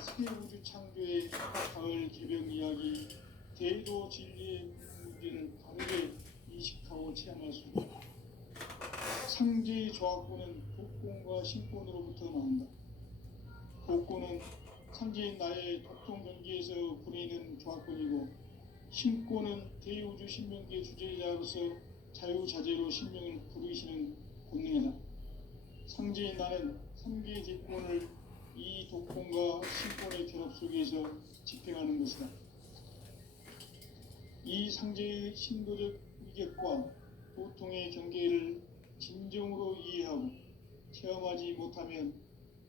세계우주 창조의 가을 개벽 이야기, 대도 진리의 문제를 바르게 인식하고 체험할 수 있다. 상제의 조합구는 독권과 신권으로부터 나온다. 독권은 상제인 나의 독통경기에서 부리는 조합권이고, 신권은 대우주 신명기의 주제자로서 자유자재로 신명을 부르시는 본능이다. 상제인 나는 3개의 대권을 이 독권과 신권의 결합 속에서 집행하는 것이다. 이 상제의 신도적 위격과 도통의 경계를 진정으로 이해하고 체험하지 못하면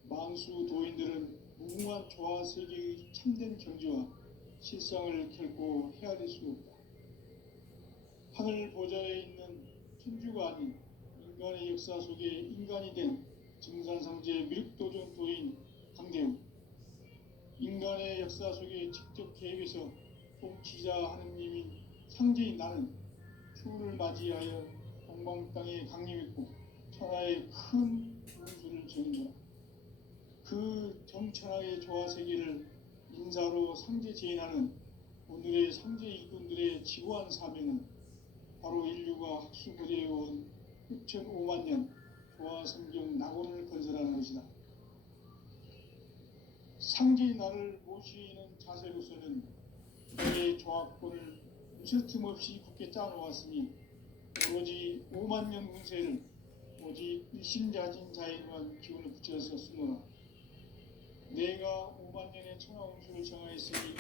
만수 도인들은 무궁한 조화 세계의 참된 경지와 실상을 결코 헤아릴 수 없다. 하늘 보좌에 있는 천주가 아닌 인간의 역사 속에 인간이 된 증산상제 미륵도전 도인 강대우, 인간의 역사 속에 직접 개입해서 통치자 하느님인 상제인 나는 추후를 맞이하여 동방 땅에 강림했고 천하의 큰 운수를 정인노라. 그 정천하의 조화세계를 인사로 상제 제인하는 오늘의 상제 일꾼들의 지구한 사명은 바로 인류가 학수고대해온 6,500만 년 조화성경 낙원을 건설하는 것이다. 상제의 나를 모시는 자세로서는 너의 조합권을 무쇠틈 없이 굳게 짜놓았으니 오로지 5만 년 운세를 오직 일심자진 자에만 기운을 붙여서 쓰노라. 내가 5만 년의 천하 운수를 정하였으니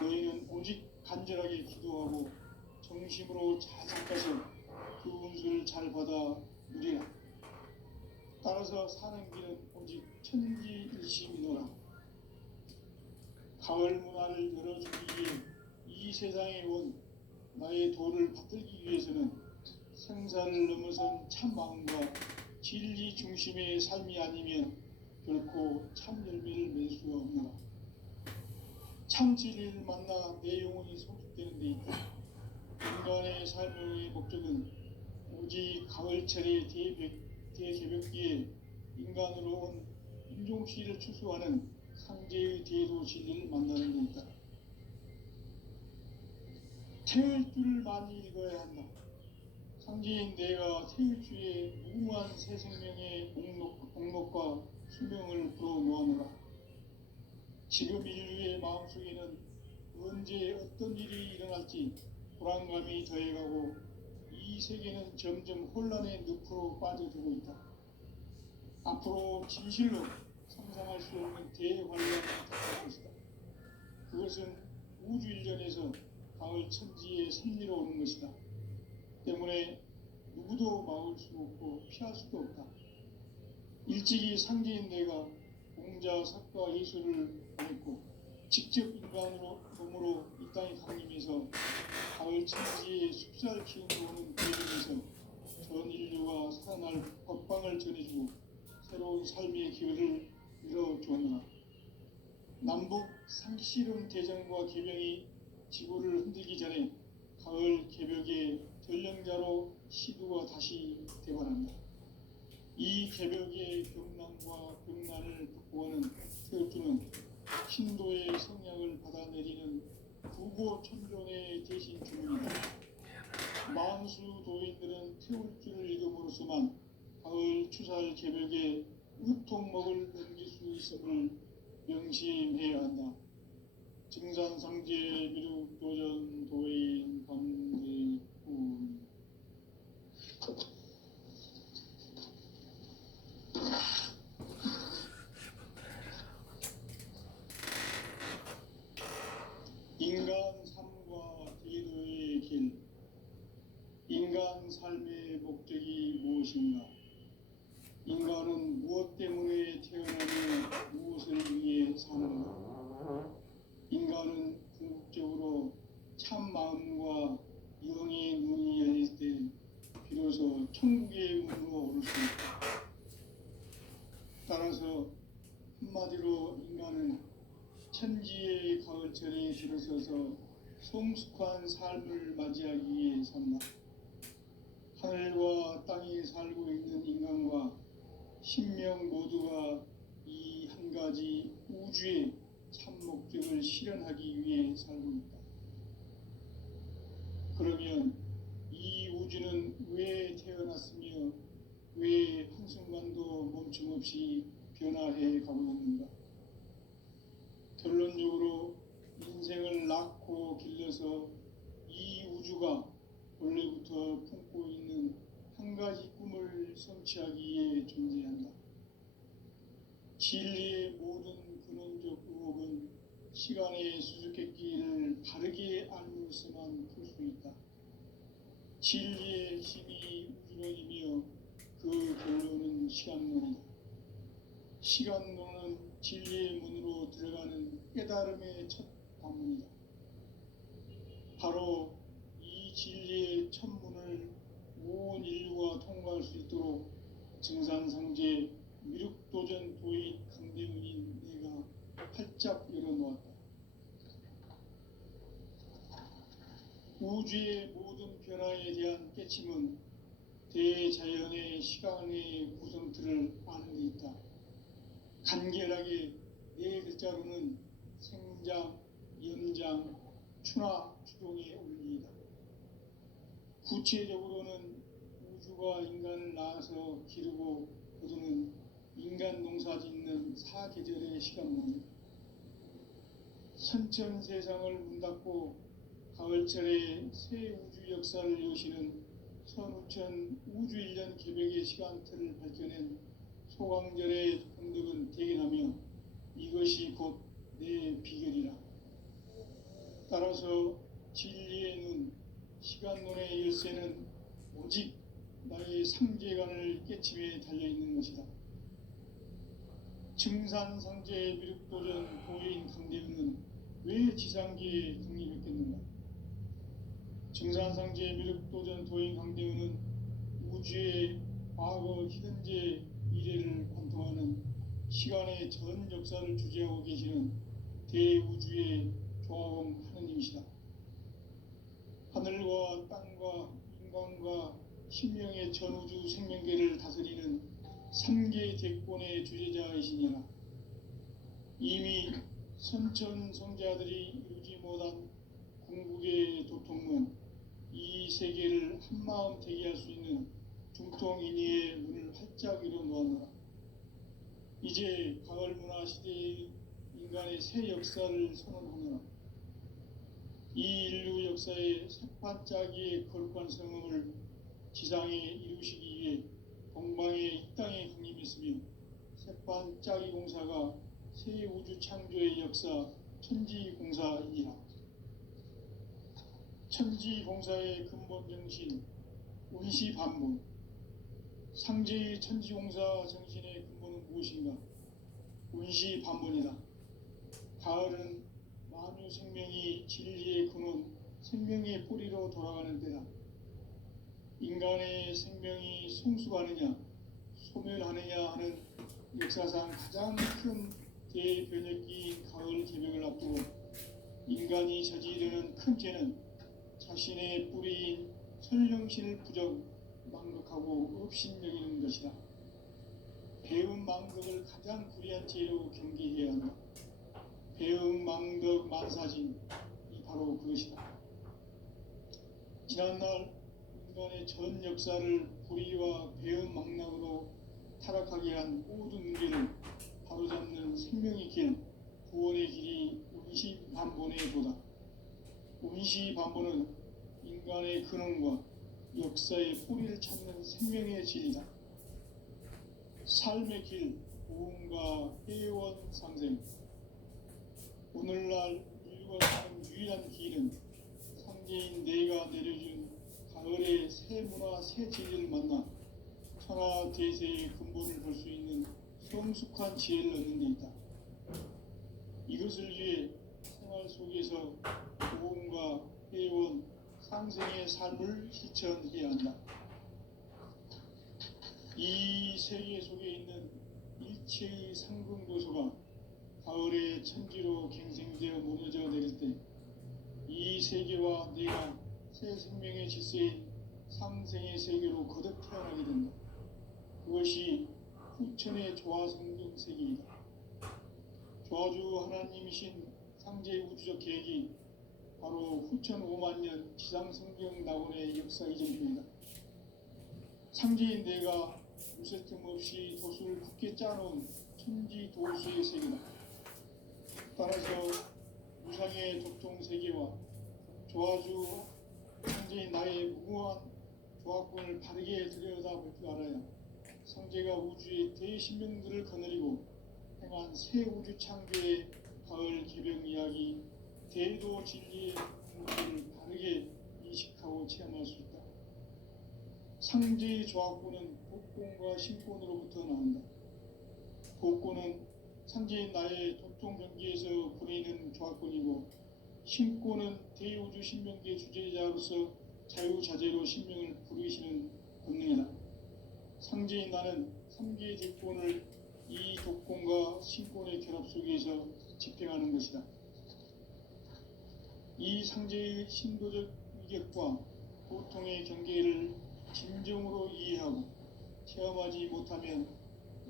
너희는 오직 간절하게 기도하고 정심으로 잘 닦아서 그 운수를 잘 받아 누리라. 따라서 사는 길은 오직 천지일심이노라. 가을 문화를 열어주기 위해 이 세상에 온 나의 도를 받들기 위해서는 생사를 넘어선 참 마음과 진리 중심의 삶이 아니면 결코 참 열매를 맺을 수가 없노라. 참 진리를 만나 내 영혼이 성숙되는 데 있다. 인간의 삶의 목적은 오직 가을철의 대개벽기에 인간으로 온 인종시를 추수하는 상제의 대도 진리를 만나는 데 있다. 태을 줄을 많이 읽어야 한다. 상제인 내가 태을 주에 무궁한 새 생명의 목록과 수명을 불어놓아노라. 지금 인류의 마음속에는 언제 어떤 일이 일어날지 불안감이 더해가고 이 세계는 점점 혼란의 늪으로 빠져들고 있다. 앞으로 진실로 상상할 수 없는 대환란이 닥칠 것이다. 그것은 우주 일전에서 가을 천지의 섭리로 오는 것이다. 때문에 누구도 막을 수 없고 피할 수도 없다. 일찍이 상제인 내가 공자, 석가, 예술을 보냈고 직접 인간으로 몸으로 이 땅에 강림해서 가을 천지의 숲살 기운으로 오는 계획에서 전 인류가 살아날 법방을 전해주고 새로운 삶의 기회를 열어주었노라. 남북 상실은 대전과 개병이 지구를 흔들기 전에 가을 개벽의 전령자로 시두가 다시 대발한다. 이 개벽의 경난과 병난을 극복하는 태울주는 신도의 성향을 받아내리는 구고천존의 대신 주문이다. 만수 도인들은 태울주를 읽음으로써만 가을 추살 개벽의 우통목을 넘길 수 있음을 명심해야 한다. 증산상제 미륵도전 도인 강대훈. 인간 삶과 대도의 길. 인간 삶의 목적이 무엇인가? 인간은 무엇 때문에 태어나며 무엇을 위해 사는가? 인간은 궁극적으로 참 마음과 영의 눈이 열릴 때 비로소 천국의 문으로 오를 수 있다. 따라서 한마디로 인간은 천지의 가을철에 들어서서 성숙한 삶을 맞이하기 위해 산다. 하늘과 땅에 살고 있는 인간과 신명 모두가 이 한 가지 우주의 참 목적을 실현하기 위해 살고 있다. 그러면 이 우주는 왜 태어났으며 왜 한순간도 멈춤 없이 변화해 가고 있는가? 결론적으로 인생을 낳고 길러서 이 우주가 원래부터 품고 있는 한 가지 꿈을 성취하기 위해 존재한다. 진리의 모든 근원적 의혹은 시간의 수수께끼를 바르게 알므로서만 풀 수 있다. 진리의 힘이 우주론이며 그 결론은 시간론이다. 시간론은 진리의 문으로 들어가는 깨달음의 첫 관문이다. 바로 이 진리의 첫 문을 온 인류가 통과할 수 있도록 증산상제 미륵도전 도인 강대문인 내가 활짝 열어놓았다. 우주의 모든 변화에 대한 깨침은 대자연의 시간의 구성틀을 아는 데 있다. 간결하게 네 글자로는 생장, 연장, 추나 추동의 원리이다. 구체적으로는 우주가 인간을 낳아서 기르고 거두는 인간 농사 짓는 사계절의 시간문이다. 선천 세상을 문닫고 가을철에 새 우주 역사를 여시는 선우천 우주 1년 계획의 시간틀을 밝혀낸 소강절의 공덕은 대견하며 이것이 곧 내 비결이라. 따라서 진리의 눈, 시간론의 열쇠는 오직 나의 상제관을 깨침에 달려있는 것이다. 증산상제 미륵도전 도인 강대은은 왜 지상계에 독립했겠는가? 증산상제 미륵도전 도인 강대은은 우주의 과거, 현재, 미래를 관통하는 시간의 전 역사를 주재하고 계시는 대우주의 조화원 하느님이시다. 하늘과 땅과 인간과 신명의 전우주 생명계를 다스리는 3계 대권의 주재자이시니라. 이미 선천성자들이 이루지 못한 궁극의 도통문, 이 세계를 한마음 되게 할 수 있는 중통인의의 문을 활짝 열어놓았노라. 이제 가을 문화 시대의 인간의 새 역사를 선언하노라. 이 인류 역사의 새반짝이의 거룩한 성음을 지상에 이루시기 위해 동방의 이 땅에 강림했으며 새반짝이 공사가 새 우주 창조의 역사 천지공사이니라. 천지공사의 근본 정신 운시반문, 상제의 천지공사 정신의 근본은 무엇인가? 운시반문이다. 가을은 만유 생명이 진리의 근원, 생명의 뿌리로 돌아가는 때다. 인간의 생명이 성숙하느냐, 소멸하느냐 하는 역사상 가장 큰 대변혁기 가을 개명을 앞두고 인간이 저지르는 큰 죄는 자신의 뿌리인 설령신을 부정, 망극하고 업신여기는 것이다. 배움 망덕을 가장 불의한 죄로 경계해야 한다. 배움 망덕 만사진이 바로 그것이다. 지난날 인간의 전 역사를 불의와 배움 망락으로 타락하게 한 모든 문제를 바로잡는 생명의 길, 구원의 길이 운시반본의 도다. 운시반본은 인간의 근원과 역사의 뿌리를 찾는 생명의 진리다. 삶의 길, 고음과 회원 상생. 오늘날 인류가 사는 유일한 길은 상제인 내가 내려준 가을의 새 문화, 새 진리를 만나 천하 대세의 근본을 볼 수 있는 성숙한 지혜를 얻는 데 있다. 이것을 위해 생활 속에서 고음과 회원, 상생의 삶을 실천해야 한다. 이 세계 속에 있는 일체의 상승도소가 가을의 천지로 갱생되어 무너져 내릴 때 이 세계와 내가 새 생명의 질서인 상생의 세계로 거듭 태어나게 된다. 그것이 후천의 조화성경 세계이다. 저주 하나님이신 상제 우주적 계획이 바로 후천 5만 년 지상 성경 낙원의 역사 이전입니다. 상제인 내가 무쇠 틈 없이 도수를 굳게 짜놓은 천지 도수의 세계다. 따라서 무상의 독종 세계와 조화주 상제인 나의 무궁한 조합권을 바르게 들여다볼 줄 알아야 상제가 우주의 대신명들을 거느리고 행한 새 우주 창조의 가을 개병 이야기, 대도 진리의 문제를 바르게 인식하고 체험할 수 있다. 상제의 조합권은 복권과 신권으로부터 나온다. 복권은 상제인 나의 독종 경계에서 부리는 조합권이고, 신권은 대우주 신명계 주제자로서 자유자재로 신명을 부르시는 본능이다. 상제인 나는 3개의 뒷권을 이 독권과 신권의 결합 속에서 집행하는 것이다. 이 상제의 신도적 위격과 고통의 경계를 진정으로 이해하고 체험하지 못하면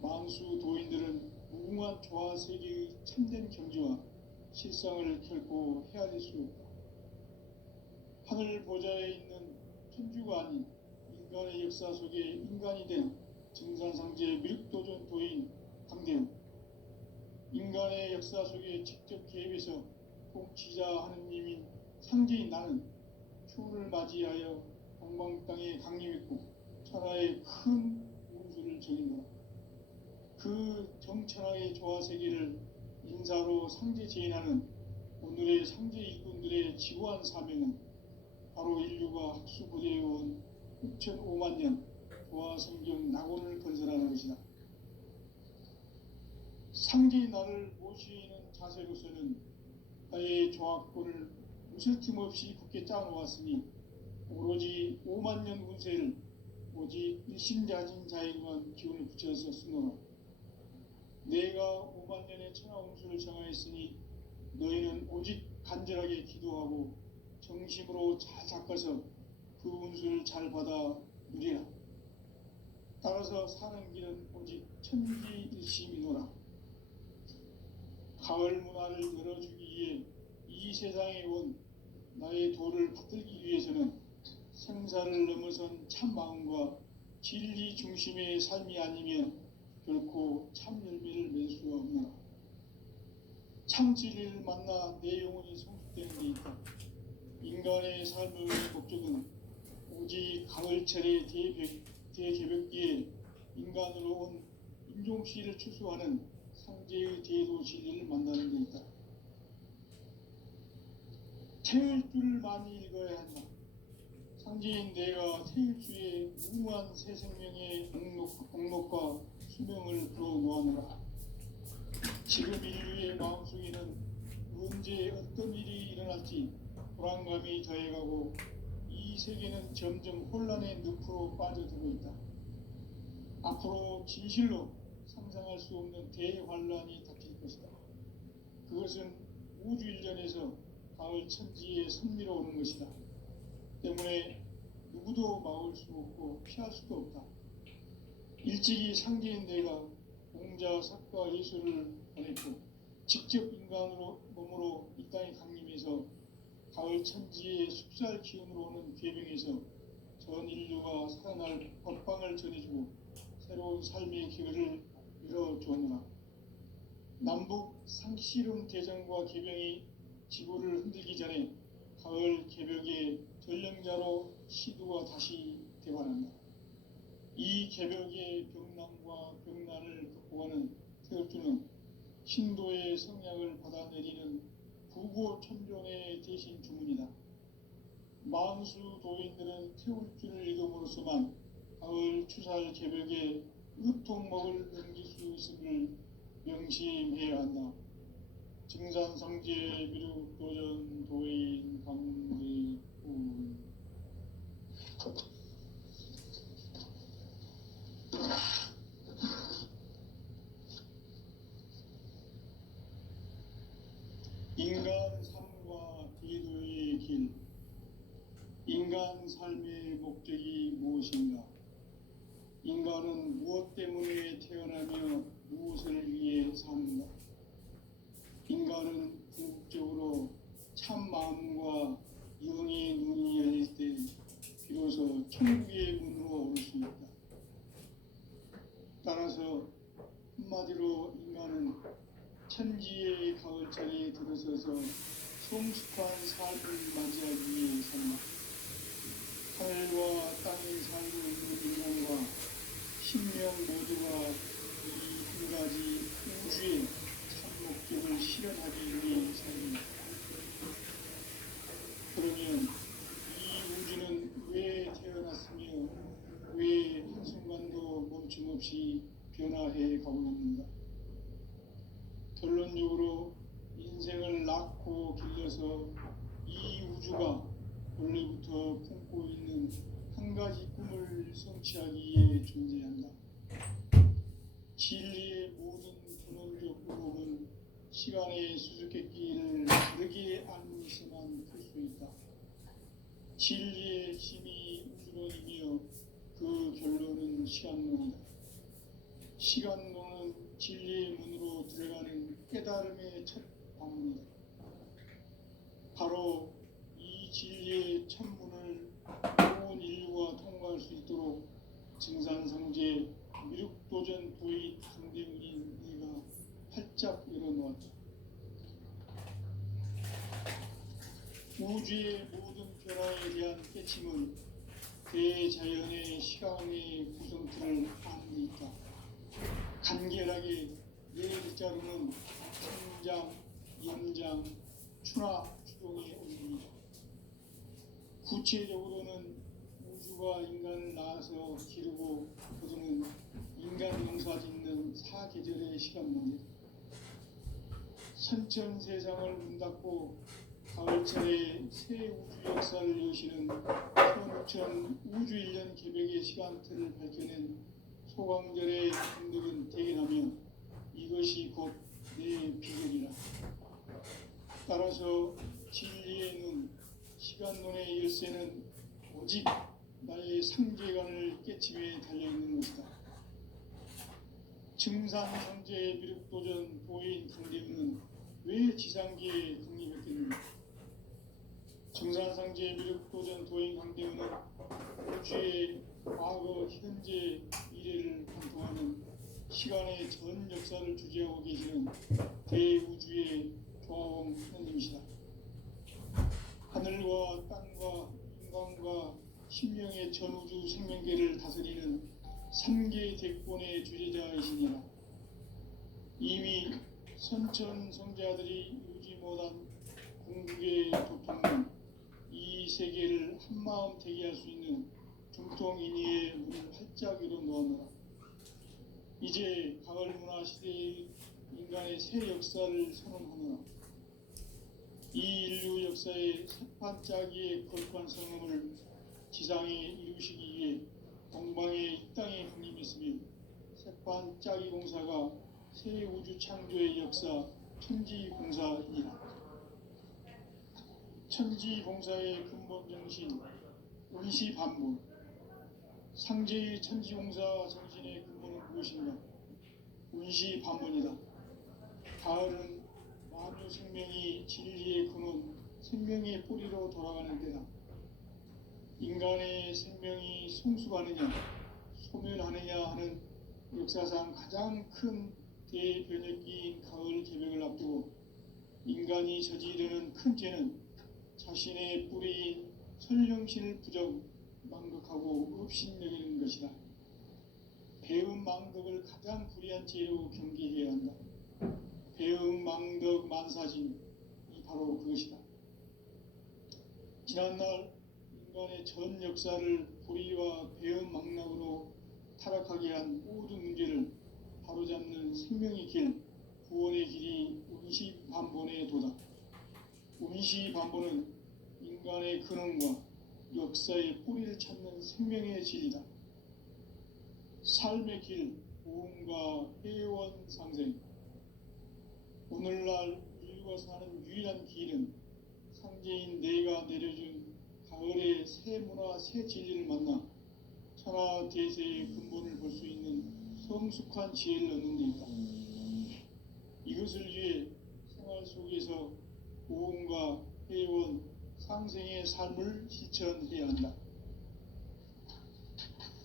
만수 도인들은 무궁한 조화세계의 참된 경지와 실상을 결코 헤아릴 수 없다. 하늘 보좌에 있는 천주가 아닌 인간의 역사 속에 인간이 된 증산상제 미륵도전 도인 강대우, 인간의 역사 속에 직접 개입해서 통치자 하느님인 상제인 나는 추운을 맞이하여 동방 땅에 강림했고 천하의 큰 운수를 정인노라. 그 정천하의 조화세계를 인사로 상제 제인하는 오늘의 상제 일꾼들의 지구한 사명은 바로 인류가 학수부대해온 6,5만 년 조화성경 낙원을 건설하는 것이다. 상제의 나를 모시는 자세로서는 나의 조합권을 무쇠 틈 없이 굳게 짜놓았으니 오로지 5만 년 운세를 오직 일심자진 자에게만 기운을 붙여서 쓰노라. 내가 5만 년의 천하 운수를 정하였으니 너희는 오직 간절하게 기도하고 정심으로 잘 닦아서 그 운수를 잘 받아 누리라. 따라서 사는 길은 오직 천지일심이노라. 가을 문화를 열어주기 위해 이 세상에 온 나의 도를 받들기 위해서는 생사를 넘어선 참 마음과 진리 중심의 삶이 아니면 결코 참 열매를 맺을 수가 없노라. 참 진리를 만나 내 영혼이 성숙되는 데 있다. 인간의 삶의 목적은 오직 가을철의 대개벽기에 인간으로 온 인종씨를 추수하는 상제의 대도 진리를 만나는 데 있다. 태일주를 많이 읽어야 한다. 상제인 내가 태일주의 무궁한 새 생명의 공록과 수명을 불어놓아노라. 지금 인류의 마음속에는 언제 어떤 일이 일어날지 불안감이 더해가고 이 세계는 점점 혼란의 늪으로 빠져들고 있다. 앞으로 진실로 상상할 수 없는 대환란이 닥칠 것이다. 그것은 우주 일전에서 가을 천지의 섭리로 오는 것이다. 때문에 누구도 막을 수 없고 피할 수도 없다. 일찍이 상제인 내가 공자, 석가, 예수를 보냈고 직접 인간으로 몸으로 이 땅에 강림해서 가을 천지의 숲살 기운으로 오는 괴명에서 전 인류가 살아날 법방을 전해주고 새로운 삶의 기회를 열어주었노라. 남북 상씨름 대전과 개병이 지구를 흔들기 전에 가을 개벽의 전령자로 시두가 다시 대관한다. 이 개벽의 병남과 병난을 극복하는 태극주는 신도의 성약을 받아내리는 부고천존의 대신 주문이다. 만수 도인들은 태울주를 읽음으로써만 가을 추살 개벽에 으통목을 넘길 수 있음을 명심해야 한다. 증산성제 미륵도전 도인 강대훈. 인간 삶과 기도의 길. 인간 삶의 목적이 무엇인가? 인간은 무엇 때문에 태어나며 무엇을 위해 사는가? 밤과 영의 눈이 열릴 때 비로소 천국의 문으로 오를 수 있다. 따라서 한마디로 인간은 천지의 가을자리에 들어서서 성숙한 삶을 맞이하기 위해 산다. 하늘과 땅에 살고 있는 인간과 신명 모두가 이 한 가지 우주의 참 목적을 실현하기 위해 산다. 그러면 이 우주는 왜 태어났으며 왜 한순간도 멈춤없이 변화해 가고 있는가? 결론적으로 인생을 낳고 길러서 이 우주가 원래부터 품고 있는 한 가지 꿈을 성취하기 위해 존재한다. 진리의 모든 근원적 의혹은 시간의 수수께끼를 다르게 알고 있어만 풀 수 있다. 진리의 힘이 우주론이며 그 결론은 시간론이다. 시간론은 진리의 문으로 들어가는 깨달음의 첫 방문이다. 바로 이 진리의 천문을 온 인류가 통과할 수 있도록 증산성제 미륵도전 도의 강대문인 네가 활짝 열어놓았다. 우주의 모든 변화에 대한 깨침은 대자연의 시간의 구성틀을 아는 데 있다. 간결하게 네 글자로는 성장, 연장, 추나 추동의 원리이다. 구체적으로는 우주가 인간을 낳아서 기르고 거두는 인간 농사 짓는 사계절의 시간론이다. 선천세상을 문 닫고 가을철에 새 우주 역사를 여시는 선우천 우주일년 개백의 시간틀을 밝혀낸 소강절의 분들은 대견하며 이것이 곧 내 비결이라. 따라서 진리의 눈, 시간론의 열쇠는 오직 나의 상제관을 깨침에 달려있는 것이다. 증산성제의 미륵도전 도인 강대문은 왜 지상계에 독립했겠는가? 증산성제의 미륵도전 도인 강대문은 우주의 과거, 현재, 미래를 관통하는 시간의 전 역사를 주재하고 계시는 대우주의 조화원 하나님이시다. 하늘과 땅과 인간과 신명의 전우주 생명계를 다스리는 3개 대권의 주제자이시니라. 이미 선천성자들이 이루지 못한 궁극의 도통은 이 세계를 한마음 되게 할 수 있는 중통인의의 문을 활짝 열어놓았노라. 이제 가을문화 시대의 인간의 새 역사를 선언하노라. 이 인류 역사의 새반짝이의 거룩한 성음을 지상에 이루시기 위해 동방의 이 땅에 강림했으며 새반짝이 공사가 새 우주 창조의 역사 천지공사이니라. 천지공사의 근본 정신 운시반문, 상제의 천지공사 정신의 근본은 무엇인가? 운시반문이다. 가을은 만유 생명이 진리의 근원, 생명의 뿌리로 돌아가는 때다. 인간의 생명이 성숙하느냐, 소멸하느냐 하는 역사상 가장 큰 대변혁기인 가을 개벽을 앞두고 인간이 저지르는 큰 죄는 자신의 뿌리인 설령신을 부정, 망극하고 업신여기는 것이다. 배음 망덕을 가장 불의한 죄로 경계해야 한다. 배음 망덕 만사진이 바로 그것이다. 지난날 인간의 전 역사를 불의와 배음 망락으로 타락하게 한 모든 문제를 바로잡는 생명의 길, 구원의 길이 운시반본의 도다. 운시반본은 인간의 근원과 역사의 뿌리를 찾는 생명의 진리다. 삶의 길, 보험과 회원 상생. 오늘날 인류가 사는 유일한 길은 상제인 내가 내려준 가을의 새 문화, 새 진리를 만나 천하 대세의 근본을 볼 수 있는 성숙한 지혜를 얻는 데 있다. 이것을 위해 생활 속에서 보험과 회원, 상생의 삶을 실천해야 한다.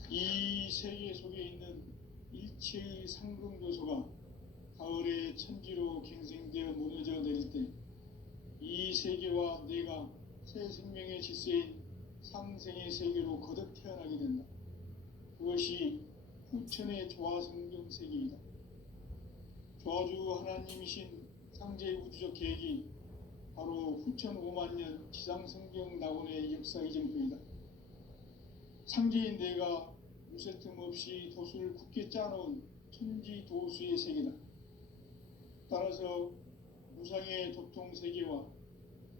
이 세계 속에 있는 일체의 상승조소가 가을의 천지로 갱생되어 무너져 내릴 때 이 세계와 내가 새 생명의 질서인 상생의 세계로 거듭 태어나게 된다. 그것이 후천의 조화성경 세계이다. 조화주 하나님이신 상제의 우주적 계획이 바로 후천 5만 년 지상성경 낙원의 역사 이정표이다. 상제인 내가 무쇠 틈 없이 도수를 굳게 짜놓은 천지 도수의 세계다. 따라서 무상의 도통 세계와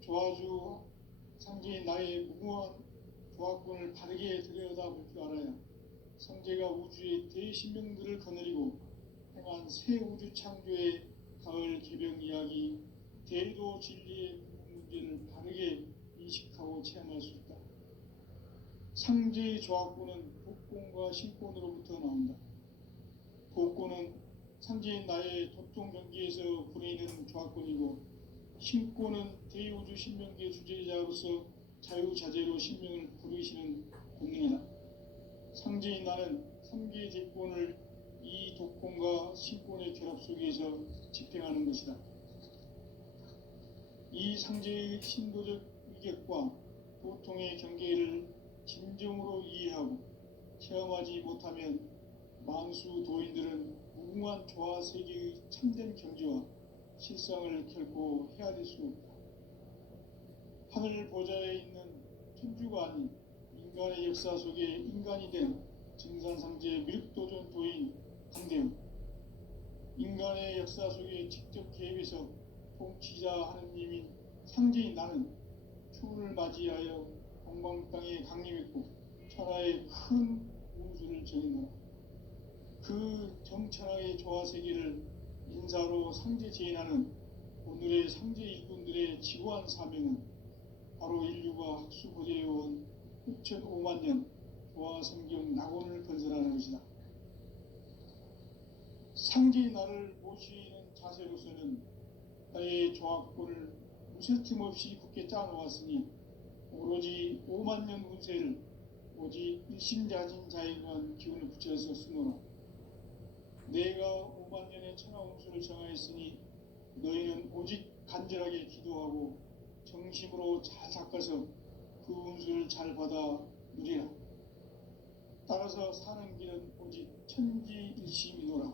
조화주 상제인 나의 무궁한 조화권을 바르게 들여다볼 줄 알아야 성제가 우주의 대신명들을 거느리고 행한 새 우주 창조의 가을 개병 이야기, 대도 진리의 궁극 문제를 바르게 인식하고 체험할 수 있다. 상제의 조화권은 복권과 신권으로부터 나온다. 복권은 상제인 나의 도통 경계에서 부리는 조화권이고, 신권은 대우주 신명계 주제자로서 자유자재로 신명을 부르시는 본능이다. 상제인 나는 3개의 대권을 이 독권과 신권의 결합 속에서 집행하는 것이다. 이 상제의 신도적 위격과 보통의 경계를 진정으로 이해하고 체험하지 못하면 만수 도인들은 무궁한 조화 세계의 참된 경지와 실상을 결코 헤아릴 수 없다. 하늘 보좌에 있는 천주가 아닌 인간의 역사 속에 인간이 된 증산상제 미륵도전 도인 강대웅, 인간의 역사 속에 직접 개입해서 통치자 하느님인 상제인 나는 추운을 맞이하여 동방 땅에 강림했고 천하의 큰 우주를 정의노라. 그 정천하의 조화세계를 인사로 상제 제인하는 오늘의 상제 일꾼들의 지구한 사명은 바로 인류가 학수고대해온 후천 5만 년 조화성경 낙원을 건설하는 것이다. 상제의 나를 모시는 자세로서는 나의 조화권을 무쇠 틈 없이 굳게 짜놓았으니 오로지 5만 년 운세를 오직 일심자진 자에게만 기운을 붙여서 쓰노라. 내가 5만 년의 천하 운수를 정하였으니 너희는 오직 간절하게 기도하고 정심으로 잘 닦아서 그 운수를 잘 받아 누리라. 따라서 사는 길은 오직 천지일심이노라.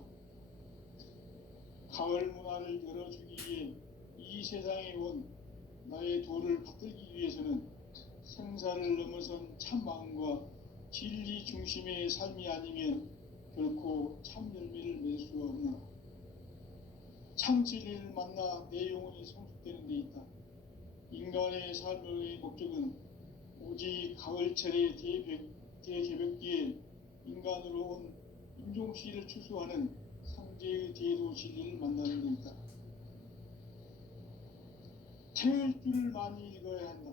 가을 문화를 열어주기 위해 이 세상에 온 나의 도를 받들기 위해서는 생사를 넘어선 참 마음과 진리 중심의 삶이 아니면 결코 참 열매를 맺을 수 없노라. 참 진리를 만나 내 영혼이 성숙되는 데 있다. 인간의 삶의 목적은 오직 가을철의 대개벽기에 인간으로 온 인종씨를 추수하는 상제의 대도 진리를 만나는 데 있다. 태일주를 많이 읽어야 한다.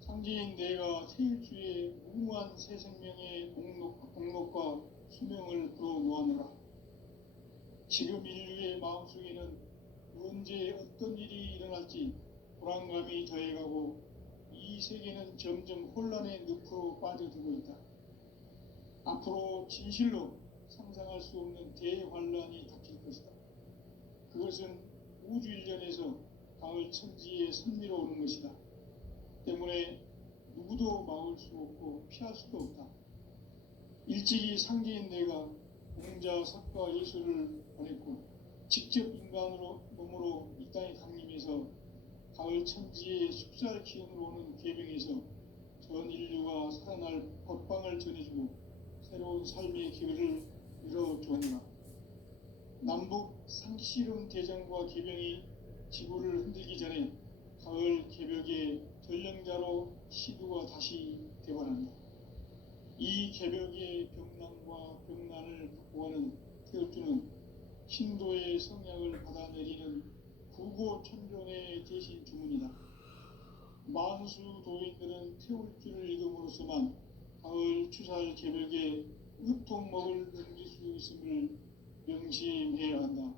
상제인 내가 태일주의 무궁한 새 생명의 공록과 수명을 불어놓아노라. 지금 인류의 마음속에는 언제 어떤 일이 일어날지 불안감이 더해가고 이 세계는 점점 혼란의 늪으로 빠져들고 있다. 앞으로 진실로 상상할 수 없는 대환란이 닥칠 것이다. 그것은 우주 일련에서 가을 천지에 선미로 오는 것이다. 때문에 누구도 막을 수 없고 피할 수도 없다. 일찍이 상제인 내가 공자, 석가, 예수를 보냈고 직접 인간으로 몸으로 이 땅에 강림해서 가을 천지의 숲살 기운으로 오는 계병에서 전 인류가 살아날 법방을 전해주고 새로운 삶의 기회를 열어주었노라. 남북 상시름 대전과 계병이 지구를 흔들기 전에 가을 개벽의 전령자로 시두가 다시 되관한다. 이 개벽의 병난과 병난을 극복하는 태울주는 신도의 성약을 받아내리는 구고천존의 대신 주문이다. 만수 도인들은 태울주를 읽음으로써만 가을 추살 개벽에 으통먹을 넘길 수 있음을 명심해야 한다.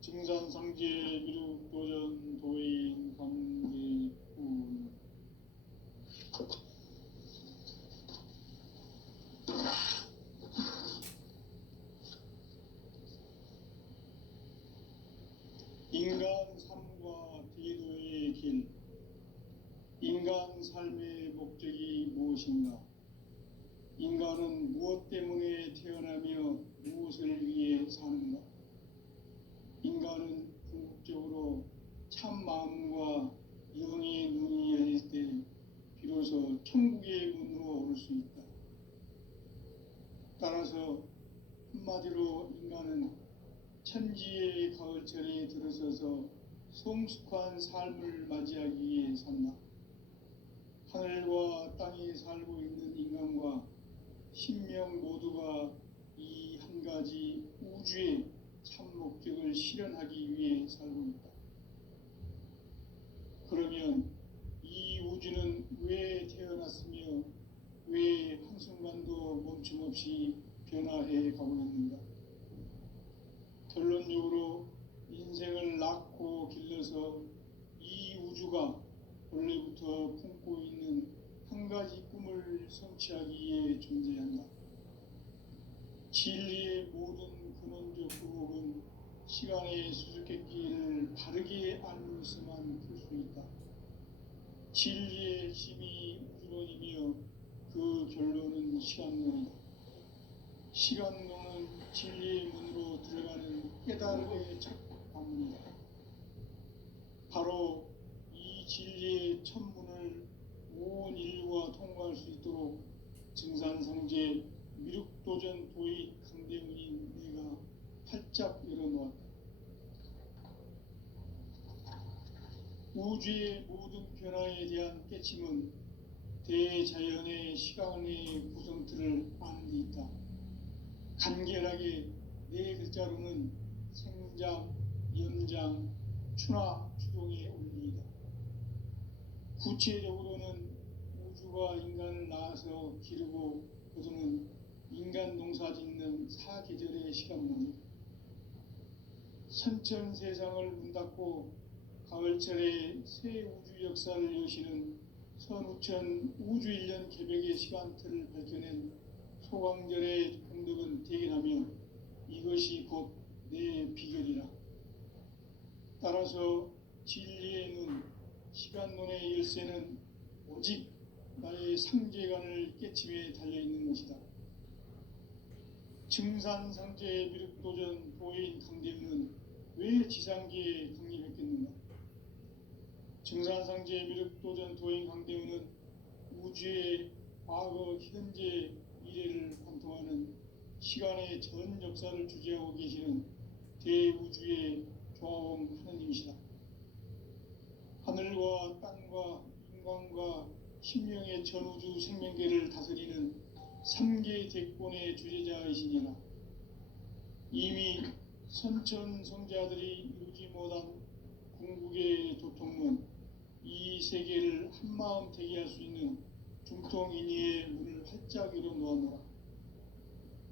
증산상제 미륵도전 도인 강대훈 위대한 삶과 대도의 길, 인간 삶의 목적이 무엇인가? 인간은 무엇 때문에 태어나며 무엇을 위해 사는가? 인간은 궁극적으로 참 마음과 영의 눈이 열릴 때 비로소 천국의 문으로 올 수 있다. 따라서 한마디로 인간은 천지의 가을철에 들어서서 성숙한 삶을 맞이하기 위해 산다. 하늘과 땅에 살고 있는 인간과 신명 모두가 이 한 가지 우주의 참 목적을 실현하기 위해 살고 있다. 그러면 이 우주는 왜 태어났으며 왜 한순간도 멈춤없이 변화해 가고 있는가? 결론적으로 인생을 낳고 길러서 이 우주가 원래부터 품고 있는 한 가지 꿈을 성취하기 위해 존재한다. 진리의 모든 근원적 의혹은 시간의 수수께끼를 바르게 알고 있어만 풀 수 있다. 진리의 핵심이 우주론이며 그 결론은 시간론이다. 시간론은 진리의 문으로 들어가는 깨달음의 첫 방문이다. 바로 이 진리의 첫 문을 온 인류가 통과할 수 있도록 증산성제 미륵도전 도의 강대문인 내가 활짝 열어놓았다. 우주의 모든 변화에 대한 깨침은 대자연의 시간의 구성틀을 아는 데 있다. 간결하게 네 글자로는 생장, 연장, 추나 추동의 원리이다. 구체적으로는 우주가 인간을 낳아서 기르고 거두는 인간 농사 짓는 사계절의 시간론이다. 선천 세상을 문 닫고 가을철에 새 우주 역사를 여시는 선우천 우주일년 개벽의 시간틀을 밝혀낸 소강절의 공덕은 대견하며 이것이 곧 내 비결이라. 따라서 진리의 눈, 시간론의 열쇠는 오직 나의 상제관을 깨침에 달려있는 것이다. 증산상제의 미륵도전 도인 강대문은 왜 지상계에 강림했겠는가? 증산상제의 미륵도전 도인 강대문은 우주의 과거, 현재, 미래를 관통하는 시간의 전 역사를 주재하고 계시는 대우주의 조화원 하느님이시다. 하늘과 땅과 인간과 신명의 전우주 생명계를 다스리는 3개 대권의 주제자이시니라. 이미 선천성자들이 이루지 못한 궁극의 도통은 이 세계를 한마음 되게 할 수 있는 중통인의의 문을 활짝 열어놓았노라.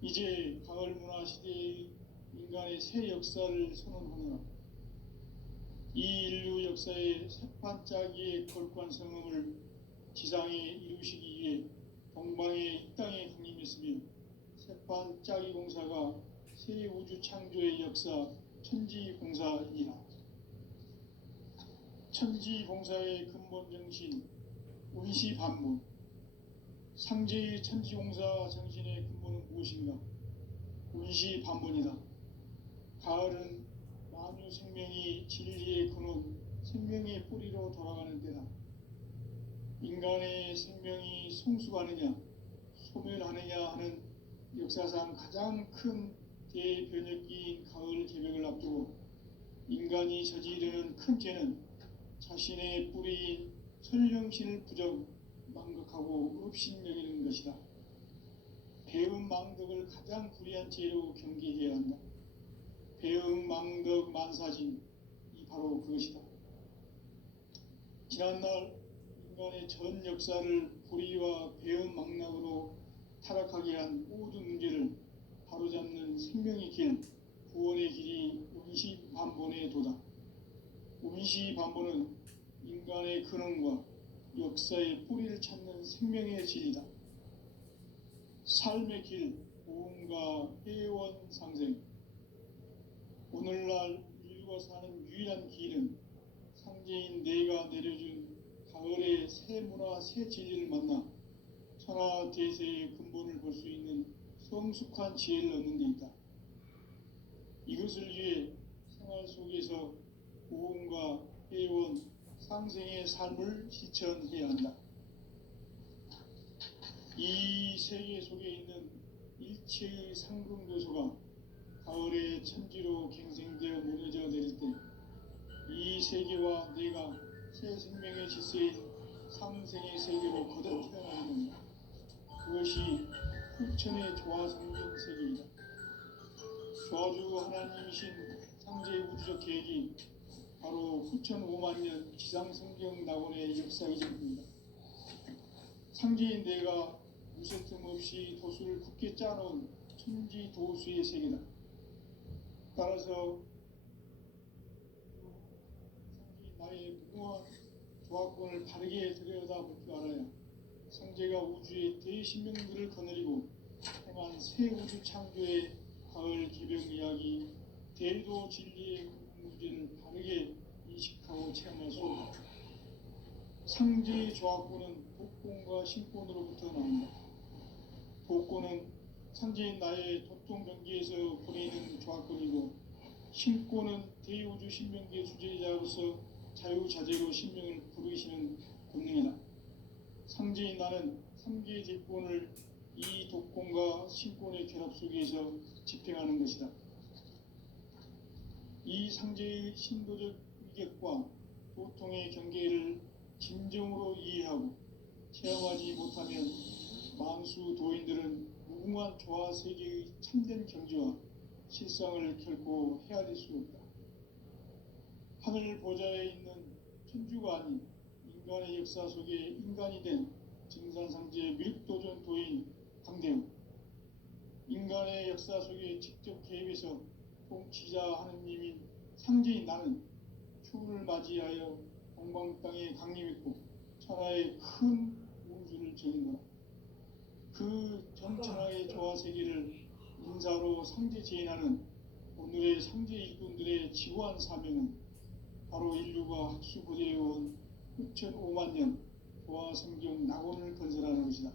이제 가을 문화 시대의 인간의 새 역사를 선언하노라. 이 인류 역사의 새반짝이의 거룩한 성음을 지상에 이루시기 위해 동방의 이 땅에 강림했으며 새반짝이 공사가 새 우주 창조의 역사 천지공사이니라. 천지공사의 근본 정신 운시반문. 상제의 천지공사 정신의 근본은 무엇인가? 운시반문이다. 가을은 만유 생명이 진리의 근원, 생명의 뿌리로 돌아가는 때다. 인간의 생명이 성숙하느냐, 소멸하느냐 하는 역사상 가장 큰 대변혁기인 가을 개벽을 앞두고 인간이 저지르는 큰 죄는 자신의 뿌리인 설령신을 부정, 망극하고 업신여기는 것이다. 배음 망덕을 가장 불의한 죄로 경계해야 한다. 배음 망덕 만사진이 바로 그것이다. 지난날 인간의 전 역사를 불의와 배음 망락으로 타락하게 한 모든 문제를 바로잡는 생명의 길, 구원의 길이 운시반본의 도다. 운시반본은 인간의 근원과 역사의 뿌리를 찾는 생명의 진리다. 삶의 길, 보험과 회원 상생. 오늘날 인류가 사는 유일한 길은 상제인 내가 내려준 가을의 새 문화 새 진리를 만나 천하 대세의 근본을 볼 수 있는 성숙한 지혜를 얻는 데 있다. 이것을 위해 생활 속에서 고음과 회원, 상생의 삶을 실천해야 한다. 이 세계 속에 있는 일체의 상승교소가 가을의 천지로 갱생되어 무너져 내릴 때 이 세계와 내가 새 생명의 질서인 상생의 세계로 거듭 태어나게 된다. 그것이 후천의 조화성경 세계이다. 조화주 하나님이신 상제의 우주적 계획이 바로 후천 5만 년 지상성경 낙원의 역사이전입니다. 상제인 내가 무쇠틈 없이 도수를 굳게 짜놓은 천지 도수의 세계다. 따라서 상제인 나의 무궁한 조합권을 바르게 들여다볼 줄 알아야 상제가 우주의 대신명들을 거느리고 행한 새 우주 창조의 가을 개벽 이야기, 대도 진리의 문제를 바르게 인식하고 체험할 수 없다. 상제의 조합권은 독권과 신권으로부터 나온다. 독권은 상제인 나의 도통병기에서 보내는 조합권이고, 신권은 대우주 신명기의 주제자로서 자유자재로 신명을 부르시는 권능이다. 상제인 나는 3개의 대권을 이 독권과 신권의 결합 속에서 집행하는 것이다. 이 상제의 신도적 위격과 도통의 경계를 진정으로 이해하고 체험하지 못하면 만수 도인들은 무궁한 조화 세계의 참된 경지와 실상을 결코 헤아릴 수 없다. 하늘 보좌에 있는 천주가 아닌 인간의 역사 속에 인간이 된 증산상제 밀도전 도인 강대우, 인간의 역사 속에 직접 개입해서 통치자 하느님인 상제인 나는 추운을 맞이하여 동방 땅에 강림했고 천하의 큰 우주를 정의노라. 그 전천하의 조화 세계를 인사로 상제 제인하는 오늘의 상제 일꾼들의 지구한 사명은 바로 인류가 학수고대해온 6,5만 년 조화 성경 낙원을 건설하는 것이다.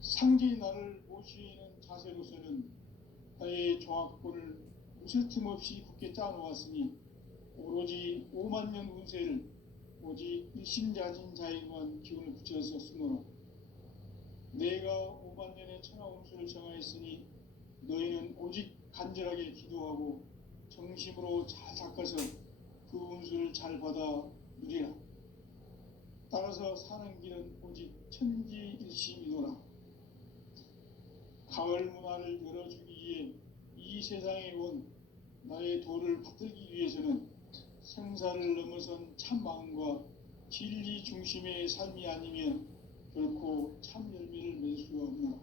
상제인 나를 모시는 자세로서는 나의 조합권을 무쇠틈 없이 굳게 짜놓았으니 오로지 5만 년 운세를 오직 일심자진 자에만 기운을 붙여서 쓰노라. 내가 5만 년의 천하 운수를 정하였으니 너희는 오직 간절하게 기도하고 정심으로 잘 닦아서 그 운수를 잘 받아 누리라. 따라서 사는 길은 오직 천지일심이노라. 가을 문화를 열어주기 위해 이 세상에 온 나의 도를 받들기 위해서는 생사를 넘어선 참 마음과 진리 중심의 삶이 아니면 결코 참 열매를 맺을 수가 없노라.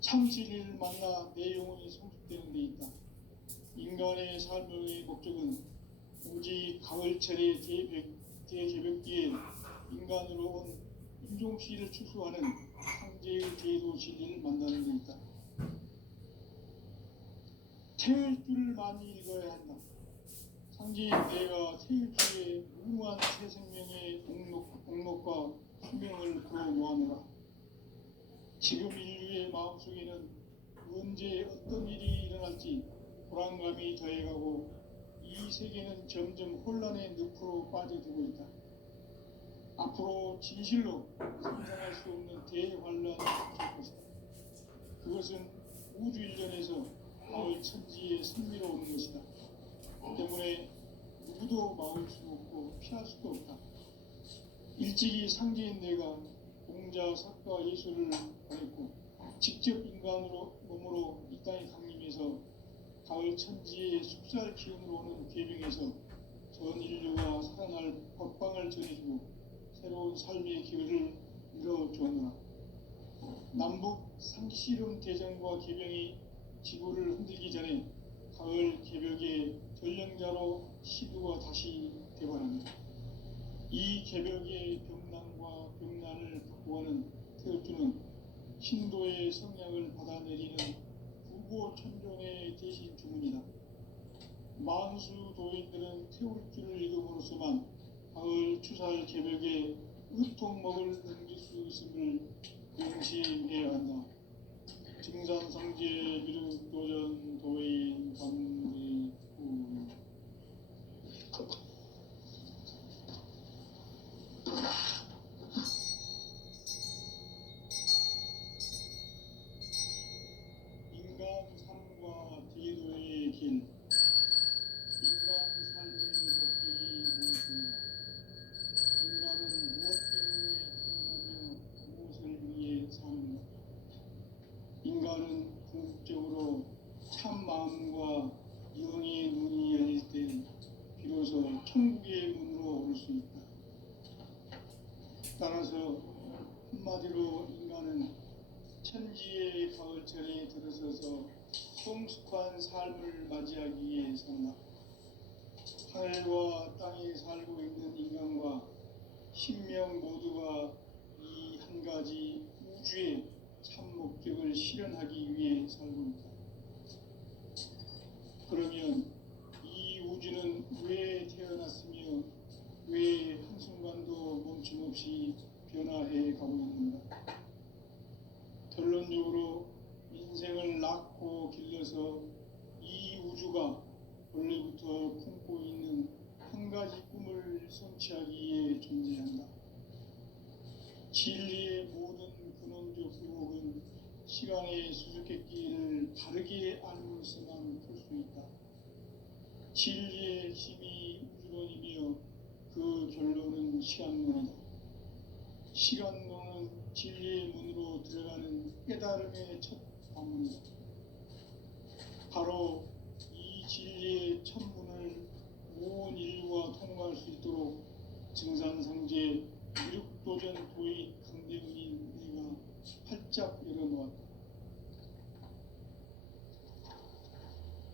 참 진리를 만나 내 영혼이 성숙되는 데 있다. 인간의 삶의 목적은 오직 가을철의 대개벽기에 인간으로 온 인종씨를 추수하는 상제의 제도 진리를 만나는 데 있다. 태일주를 많이 읽어야 한다. 상제인 내가 태일주의 무궁한 새 생명의 공록과 수명을 불어모아노라. 지금 인류의 마음속에는 언제 어떤 일이 일어날지 불안감이 더해가고 이 세계는 점점 혼란의 늪으로 빠져들고 있다. 앞으로 진실로 상상할 수 없는 대환란이 닥칠 것이다. 그것은 우주 일전에서 가을 천지의 선미로 오는 것이다. 때문에 누구도 막을 수 없고 피할 수도 없다. 일찍이 상제인 내가 공자, 사과, 예술을 보냈고 직접 인간으로 몸으로 이 땅에 강림해서 가을 천지의 숲살 기운으로 오는 계명에서 전 인류가 살아날 법방을 전해주고 새로운 삶의 기회를 열어주었노라. 남북 상씨름 대전과 개병이 지구를 흔들기 전에 가을 개벽의 전령자로 시두가 다시 되어갑니다. 이 개벽의 병난과 병난을 바꾸어가는 태엽주는 신도의 성량을 받아내리는 부고 천종의 대신 주문이다. 만수 도인들은 태울 줄을 읽음으로써만 가을 추살 개벽에 으통먹을 넘길 수 있음을 명심해야 한다. 증산상제 미륵도전 도인 감리구 인간 삶과 디도의 길. 인간 삶의 목적이 무엇인가? 인간은 무엇 때문에 태어나며 무엇을 위해 사는가? 인간은 궁극적으로 참 마음과 영의 문이 열릴 때 비로소 천국의 문으로 올 수 있다. 따라서 한마디로 인간은 천지의 가을철에 들어서서 성숙한 삶을 맞이하기 위해 산다. 하늘과 땅에 살고 있는 인간과 신명 모두가 이 한 가지 우주의 참 목적을 실현하기 위해 살고 있다. 그러면 이 우주는 왜 태어났으며 왜 한순간도 멈춤없이 변화해 가고 있는가? 결론적으로 인생을 낳고 길러서 이 우주가 원래부터 품고 있는 한 가지 꿈을 성취하기 위해 존재한다. 진리의 모든 근원적 유혹은 시간의 수수께끼를 바르게 알므로서만 풀 수 있다. 진리의 힘이 우주론이며 그 결론은 시간론이다. 시간론은 진리의 문으로 들어가는 깨달음의 첫 방문이다. 바로 이 진리의 첫 문을 온 인류가 통과할 수 있도록 증산상제 미륵도전 도의 강대문인 내가 활짝 열어놓았다.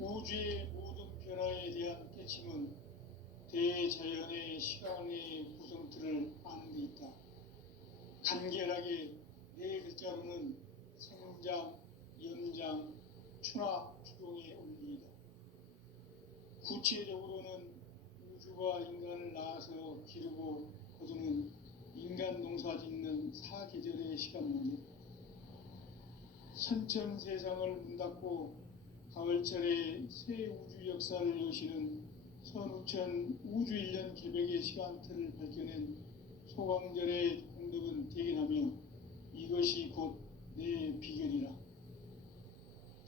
우주의 모든 변화에 대한 깨침은 대자연의 시간의 구성틀을 아는 데 있다. 간결하게 네 글자로는 생장, 연장, 추나 추동의 원리이다. 구체적으로는 우주가 인간을 낳아서 기르고 거두는 인간 농사 짓는 사계절의 시간론이다. 선천 세상을 문 닫고 가을철에 새 우주 역사를 여시는 선우천 우주 1년 개벽의 시간틀을 밝혀낸 소강절의 공덕은 대견하며 이것이 곧 내 비결이라.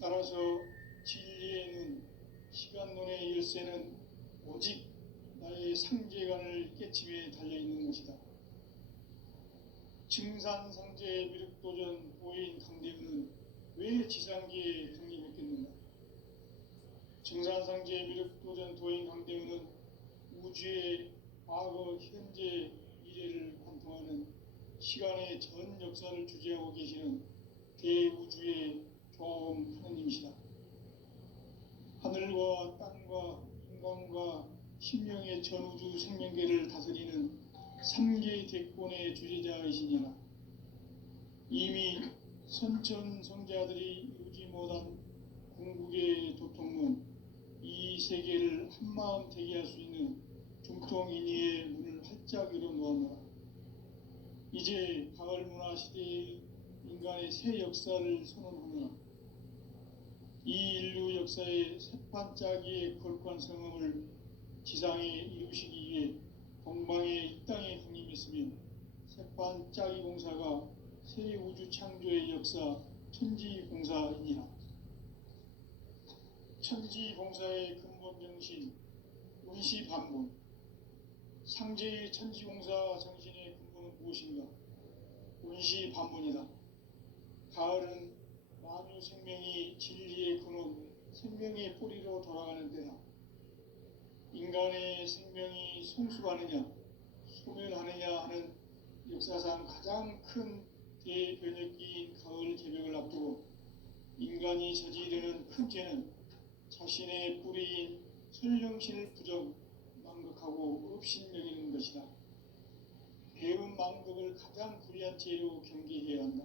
따라서 진리에는 시간론의 열쇠는 오직 나의 상제관을 깨침에 달려있는 것이다. 증산상제 미륵도전 도인 강대문은 왜 지상계에 강림했겠는가? 증산상제 미륵도전 도인 강대문은 우주의 과거, 현재, 미래를 관통하는 시간의 전 역사를 주재하고 계시는 대우주의 조음 하느님이시다. 하늘과 땅과 인간과 신명의 전우주 생명계를 다스리는 3개 대권의 주재자이시니라. 이미 선천성자들이 이루지 못한 궁극의 도통문, 이 세계를 한마음 되게 할 수 있는 중통인의의 문을 활짝 열어놓았노라. 이제 가을 문화 시대의 인간의 새 역사를 선언하노라. 이 인류 역사의 새판짜기의 거룩한 성음을 지상에 이루시기 위해 동방의 이 땅에 강림했으며 새판짜기 공사가 새 우주 창조의 역사 천지공사이니라. 천지공사의 근본 정신 운시반문. 상제의 천지공사 정신의 근본은 무엇인가? 운시반문이다. 가을은 만유 생명이 진리의 근원, 생명의 뿌리로 돌아가는 때다. 인간의 생명이 성숙하느냐, 소멸하느냐 하는 역사상 가장 큰 대변혁기인 가을 개벽을 앞두고 인간이 저지르는 큰 죄는 자신의 뿌리인 설령신을 부정, 망극하고 업신여기는 것이다. 배운 망극을 가장 불리한 죄로 경계해야 한다.